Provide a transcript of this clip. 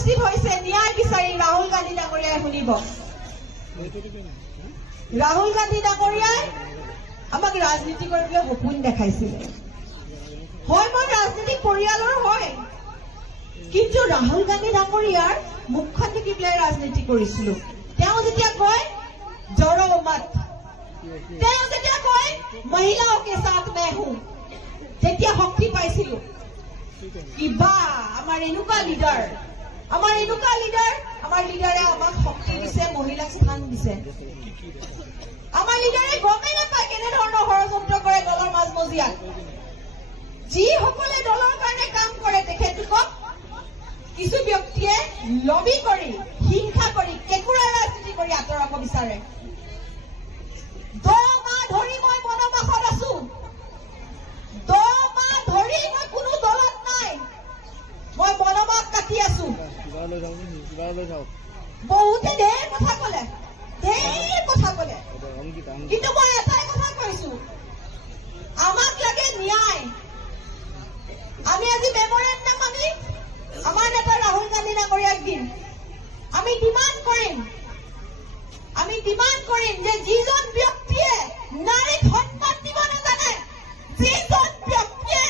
উপস্থিত হৈছে ন্যায় বিচাৰি ৰাহুল গান্ধী ডাঙৰীয়াই শুনিব। ৰাহুল গান্ধী ডাঙৰীয়াই আমাক ৰাজনীতি কৰিবলৈ সপোন দেখাইছিলে। হয়, মই ৰাজনীতিক পৰিয়ালৰ হয়, কিন্তু ৰাহুল গান্ধী ডাঙৰীয়াৰ মুখখন দেখি পেলাই ৰাজনীতি কৰিছিলো। তেওঁ যেতিয়া কয় জড়ো মত, তেওঁ যেতিয়া কয় মহিলাও কে সাথ मैं हूं, তেতিয়া শক্তি পাইছিলো। কিবা আমাৰ এনেকুৱা লিডাৰ, আমাৰ লিডাৰে আমাক শক্তি দিছে, মহিলাক স্থান দিছে। আমাৰ লিডাৰে গমেই নাপায় কেনেধৰণৰ ষড়যন্ত্ৰ কৰে দলৰ মাজমজিয়াত। যিসকলে দলৰ কাৰণে কাম কৰে তেখেতলোকক কিছু ব্যক্তিয়ে লবি কৰি, হিংসা কৰি, কেঁকুৰা ৰাজনীতি কৰি আঁতৰাব বিচাৰে। 10 মাহ ধৰি মই বনবাসত আছো, 10 মাহ ধৰি মই কোনো দলত নাই, মই বনবাস কাটি আছো। বহুতে ঢেৰ কথা কলে, কিন্তু মই এটাই কথা কৈছো, আমাক লাগে ন্যায়। আমি আজি মেমৰেণ্ডাম আমি আমাৰ নেতা ৰাহুল গান্ধী ডাঙৰীয়াক দিম। আমি ডিমাণ্ড কৰিম যে যিজন ব্যক্তিয়ে নাৰীক সন্মান দিব নাজানে, যিজন ব্যক্তিয়ে